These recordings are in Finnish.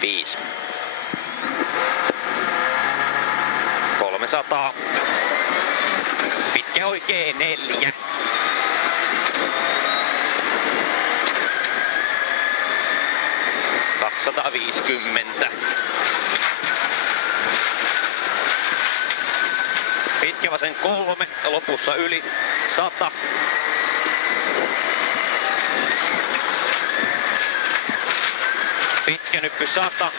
5. 300. Pitkä oikee 4. 250. Pitkä vasen 3, lopussa yli 100. Pitkä nyppy 100.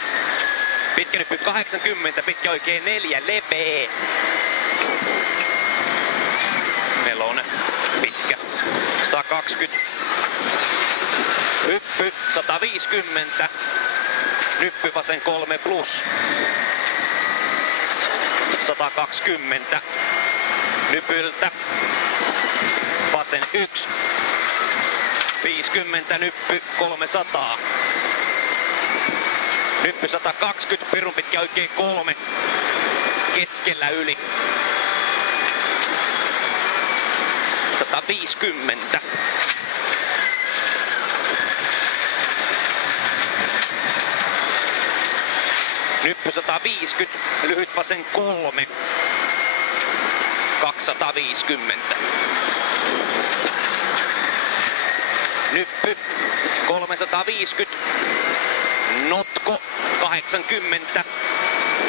Pitkä nyppy 80, pitkä oikein 4, leveä. 4, pitkä. 120. Hyppy 150. Nyppy vasen 3 plus. 120. Nypyltä. Vasen 1. 50 nyppy 300. Nyppy 120, pirun pitkä oikein 3. Keskellä yli. 150. Nyppy 150, lyhyt vasen 3. 250. Nyppy 350. Notko 80.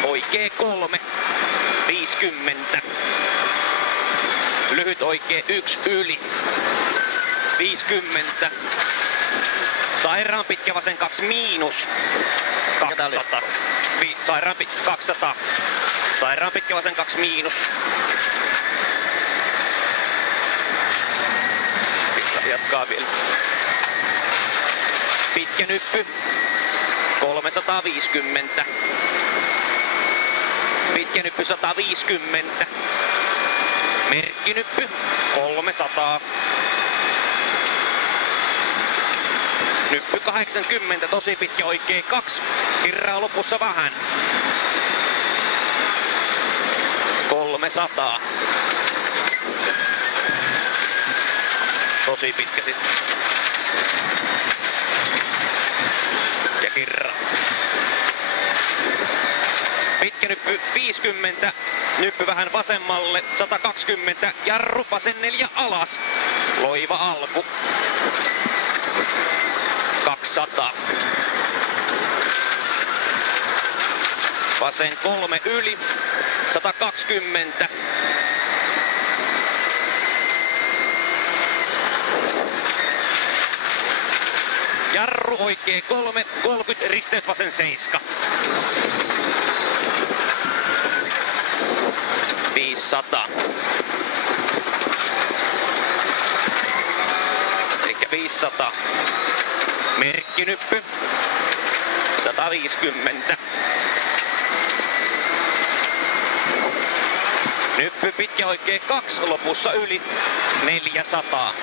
Oikee 3. 50. Lyhyt oikee 1 yli. 50. Sairaan pitkä vasen 2 miinus. 200. Sairaan pitkä 200. Sairaan pitkä vasen 2 miinus. Jatkaa vielä. Pitkä nyppy. 350. Pitkä nyppy 150. Merkkinyppy 300. Nyppy 80, tosi pitkä oikee 2. Kirraa lopussa vähän. 300. Tosi pitkä sitten. Ja kirra. Pitkä nyppy 50. Nyppy vähän vasemmalle. 120. Jarru vasen 4 alas. Loiva alku. 200. Vasen 3 yli. 120. Jarru oikee 3, 30, risteys vasen 7. 500. Eikä 500. Merkkinyppy. 150. Nyppy pitkä oikee 2, lopussa yli 400.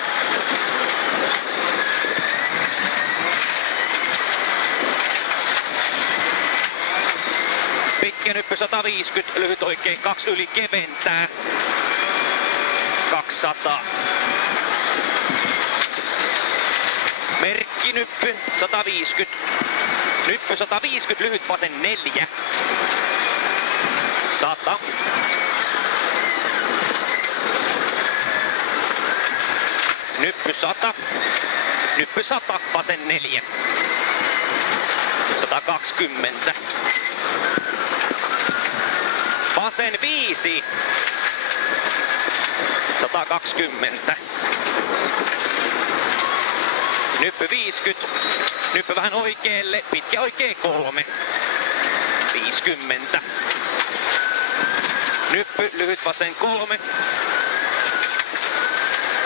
Pitkä nyppy 150, lyhyt oikee 2 yli keventää. 200. Merkkinyppy 150. Nyppy 150, lyhyt vasen 4. 100. Nyppy 100. Nyppy 100, vasen 4. 120. Vasen 5. 120. Nyppy 50. Nyppy vähän oikealle. Pitkä oikee 3. 50. Nyppy lyhyt vasen 3.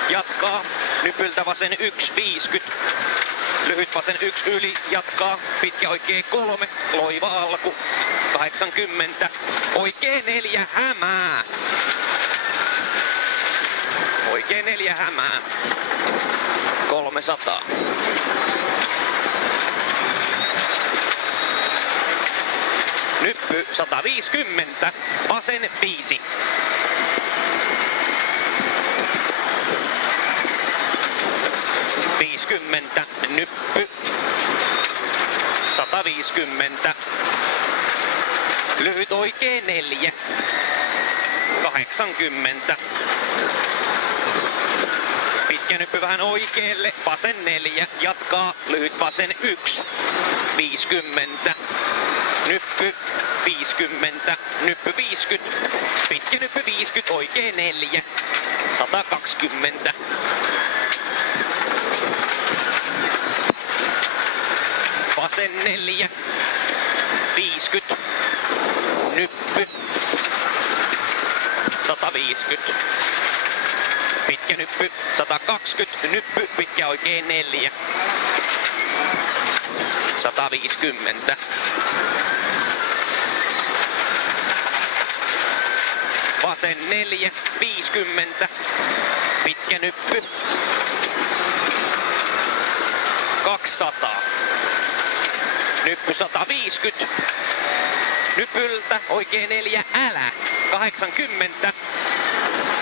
Jatkaa. Nypyltä vasen 1. 50. Lyhyt vasen 1 yli. Jatkaa. Pitkä oikee 3. Loiva alku. 80. Oikee 4 hämää. Oikee 4 hämää. 300. Nyppy 150. Vasen 5. 50. Nyppy. 150. Lyhyt oikee 4. 80. Pitkä nyppy vähän oikealle, vasen 4, jatkaa, lyhyt vasen 1, 50. Nyppy 50, nyppy 50, pitkä nyppy 50, oikee 4, 120. Vasen 4, 50, nyppy, 150. Pitkä nyppy, 120, nyppy, pitkä oikein 4. 150. Vasen 4, 50. Pitkä nyppy. 200. Nyppy 150. Nypyltä oikein 4, älä. 80.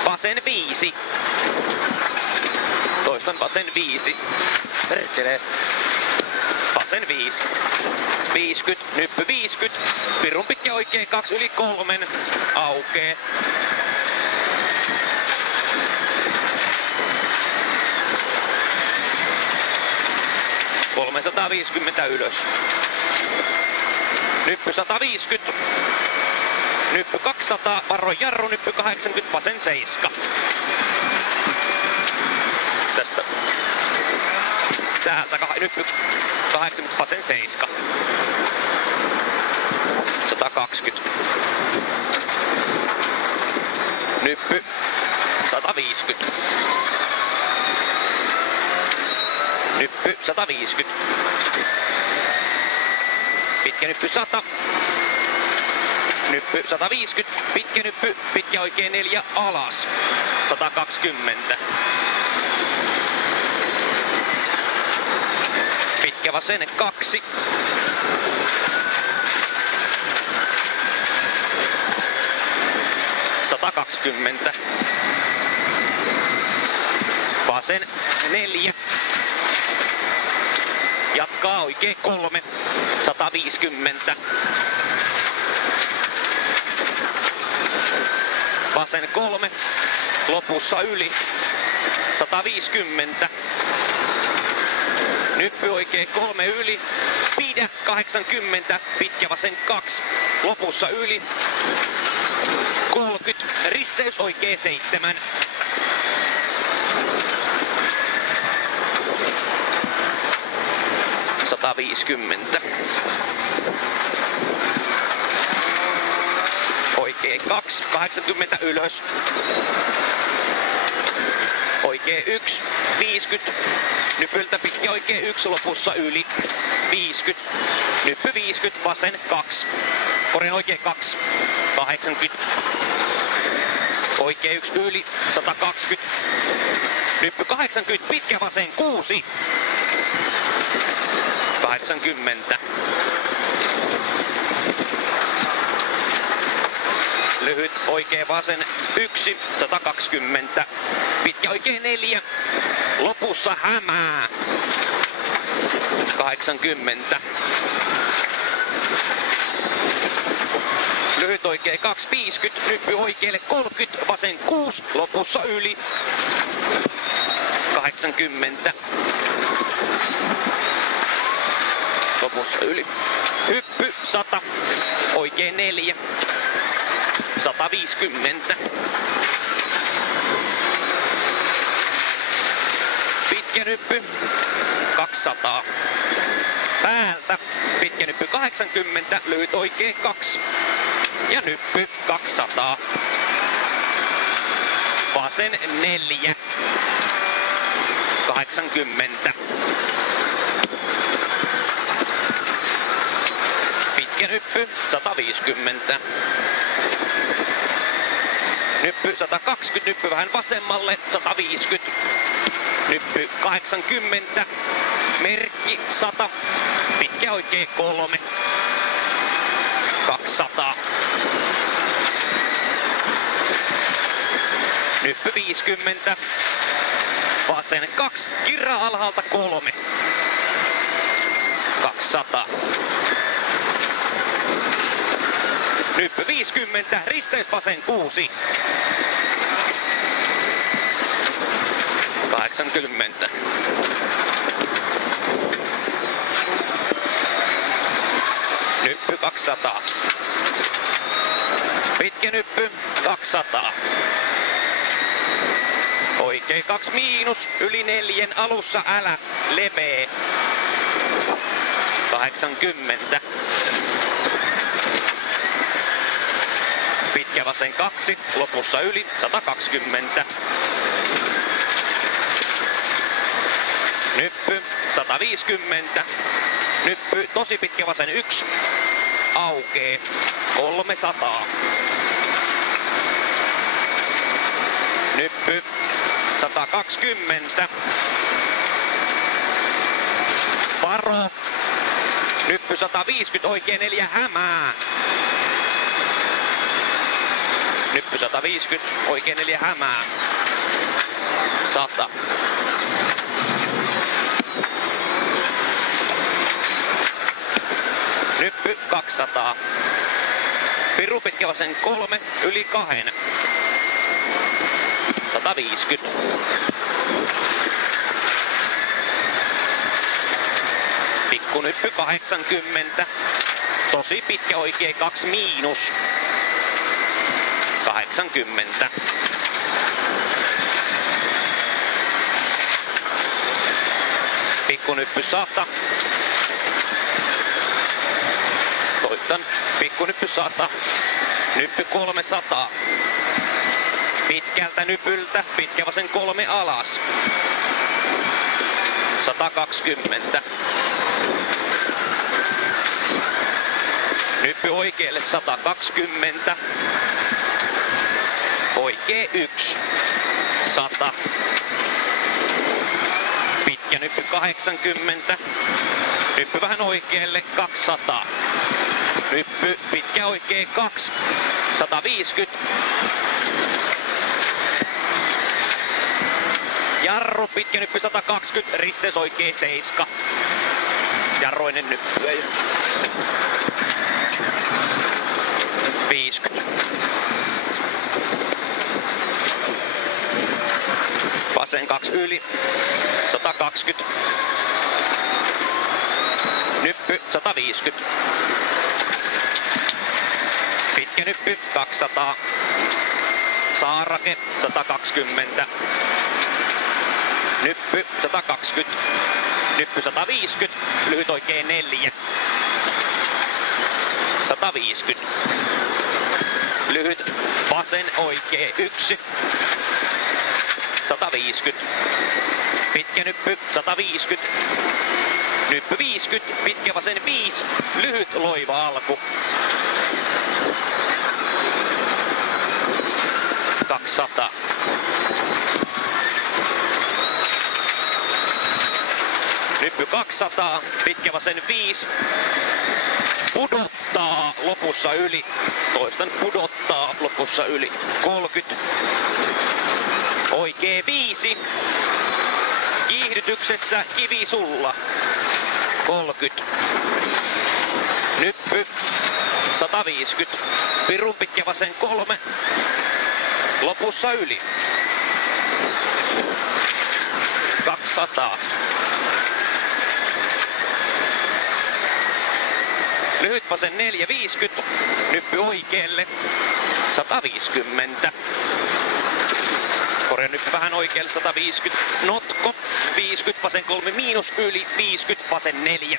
Vasen 5. Toistan vasen 5. Perkele. Vasen 5. 50, nyppy 50. Pirun pitkä oikein 2 yli 3. Aukee. ...350 ylös. Nyppy 150. Nyppy 200, varo jarru, nyppy 80, vasen 7. Tästä. Täältä nyppy 80, vasen 7. 120. Nyppy 150. Nyppy 150. Pitkä nyppy 100. Nyppy 150, pitkä nyppy, pitkä oikein 4 alas. 120. Pitkä vasen 2. Vasen 4. Jatkaa oikein 3. 150. Vasen 3. Lopussa yli. 150. Nyppy oikein 3 yli. Pidä 80. Pitkä vasen 2. Lopussa yli. 30. Risteys oikein 7. Oikein 2, 80 ylös. Oikein 1, 50. Nypyltä pitkä oikein 1, lopussa yli. 50. Nyppy 50, vasen 2. Korjaan oikein 2, 80. Oikein 1 yli, 120. Nyppy 80, pitkä vasen 6. 80. Lyhyt oikea vasen 1, 120. Pitkä oikea 4. Lopussa hämää. 80. Lyhyt oikea 2, 50. Nyppy oikealle 30. Vasen 6. Lopussa yli. 80. Lopussa yli. Hyppy 100. Oikein 4. 150. Pitkä nyppy 200. Päältä pitkä nyppy 80. Lyhyt oikein 2. Ja nyppy 200. Vasen 4. 80. Pitkä nyppy 150. Nyppy 120, nyppy vähän vasemmalle, 150. Nyppy 80. Merkki 100. Pitkä oikein 3. 200. Nyppy 50. Vasen 2. Kirra alhaalta 3. 200. Nyppy 50, risteys vasen 6. 80. Nyppy 200. Pitkä nyppy 200. Oikein 2 miinus, yli 4 alussa älä leveä. 80. Pitkä vasen 2, lopussa yli 120. Nyppy 150. Nyppy tosi pitkä vasen 1. Aukee 300. Nyppy 120. Varo. Nyppy 150, oikein 4 hämää. Nyppy 150, oikein 4 hämää. 100. Nyppy 200. Piru pitkä vasen 3, yli 2. 150. Pikkunyppy 80. Tosi pitkä oikein 2 miinus. 80. Pikkunyppy 100. Toistan. Pikkunyppy 100. Nyppy 300. Pitkältä nypyltä, pitkä vasen 3 alas. 120. Nyppy oikealle 120. Oikee 1. 100. Pitkä nyppy 80. Nyppy vähän oikealle 200. Nyppy pitkä oikee 2. 150. Jarru pitkä nyppy 120. Risteys oikee 7. Jarroinen nyppy. 50. Vasen 2 yli. 120. Nyppy 150. Pitkä nyppy 200. Saarake 120. Nyppy 120. Nyppy 150. Lyhyt oikein 4. 150. Lyhyt vasen oikee 1. 150. Pitkä nyppy 150. Nyppy 50. Pitkä vasen 5. Lyhyt loiva alku. 200. Nyppy 200. Pitkä vasen 5. Pudottaa lopussa yli. Toistan, pudottaa lopussa yli. 30. Oikee 5. Kiihdytyksessä kivi sulla. 30. Nyppy 150. Pirun pitkä vasen 3. Lopussa yli. 200. Lyhyt vasen 4, 50. Nyppy oikealle. 150. Korjan nyppy vähän oikealle. 150. Notko. 50 vasen 3 miinus yli. 50 vasen 4.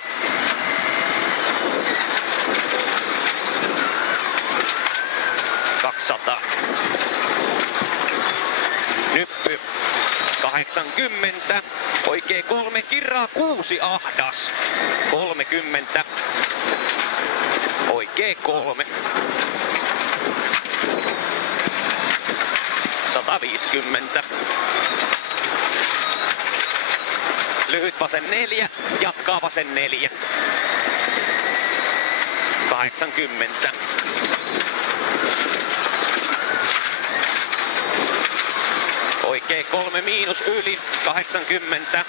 Nyppy 80. Oikee 3 kirraa 6 ahdas. 30. Oikee 3. 150. Lyhyt vasen 4. Jatkaa vasen 4. 80. Oikee 3 miinus yli. 80.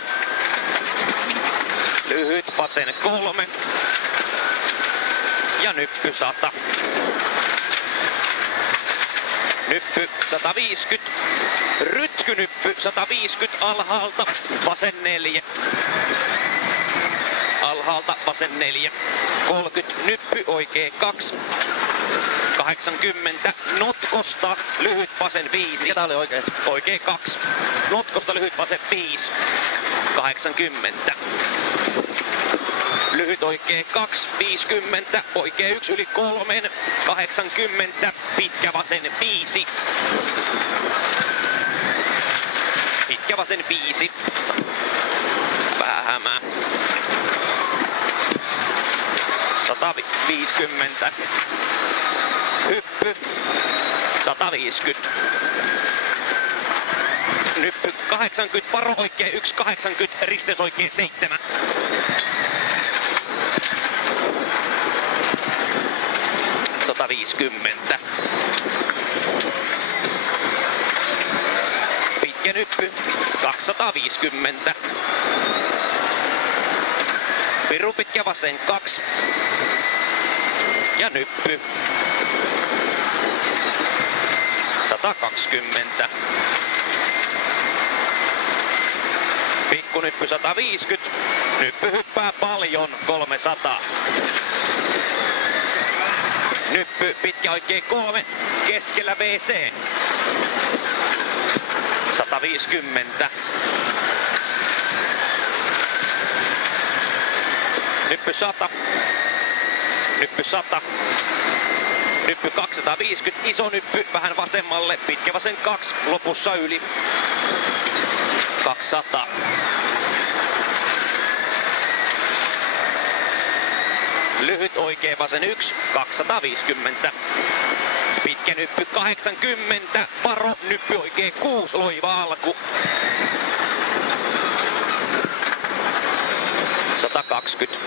Lyhyt lyhyt vasen 3 ja nyppy 100. Nyppy 150, rytkynyppy 150 alhaalta, vasen 4. Alhaalta vasen 4. 30, nyppy oikee 2. 80, notkosta lyhyt vasen 5. Mikä tää oli oikein? Oikee 2. Notkosta lyhyt vasen 5. 80. Lyhyt oikee 2, 50, oikee 1 yli 3, 80, pitkä vasen 5. Pitkä vasen 5. Vähän hämää. 150. Hyppy. 150. Nyppy 80, varo oikee 1, 80, risteys oikee 7. Pitkä nyppy 250. Piru pitkä vasen 2. Ja nyppy 120. Pikkunyppy 150. Nyppy hyppää paljon 300. Nyppy pitkä oikee 3, keskellä WC. 150. Nyppy 100. Nyppy 100. Nyppy 250, iso nyppy vähän vasemmalle, pitkä vasen 2, lopussa yli. 200. Lyhyt oikee vasen 1, 250. Pitkä nyppy 80, varo nyppy oikee 6, loiva alku. 120.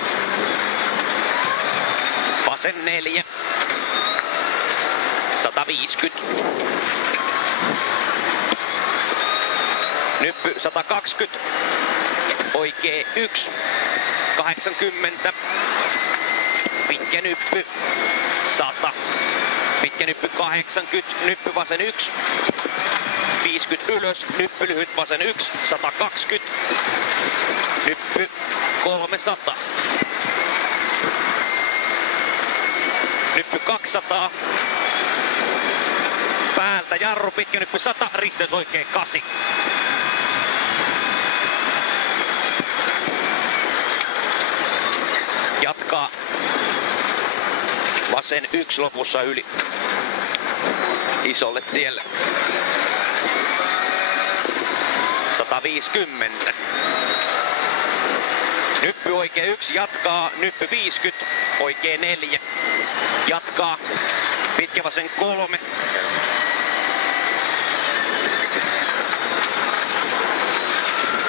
Vasen 4. 150. Nyppy 120. Oikee 1. 80. Pitkä nyppy 100. Pitkä nyppy 80. Nyppy vasen 1. 50 ylös. Nyppy lyhyt vasen 1. 120. Nyppy 300. Nyppy 200. Päältä jarru, pitkä nyppy 100, risteys oikee 8. Jatkaa. Vasen 1 lopussa yli. Isolle tielle. 150. Nyppy oikee 1 jatkaa, nyppy 50, oikee 4. Jatkaa, pitkä vasen 3.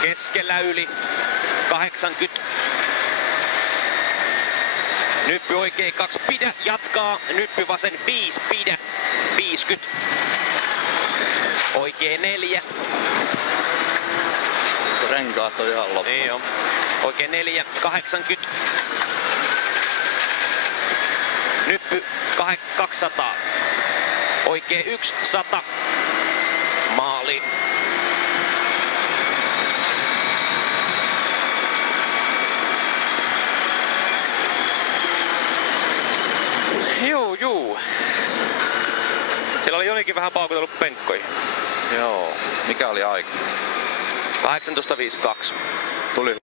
Keskellä yli, 80. Nyppy oikee 2, pidä, jatkaa, nyppy vasen 5, pidä, 50. Oikee 4. Renkaat on ihan loppu. Niin on. Oikee 4, 80. Nyppy 200. Oikee 1, 100. Maali. Juu. Siellä oli Jonikin vähän paukutellut penkkoihin. Joo. Mikä oli aika? 18.52. Tuli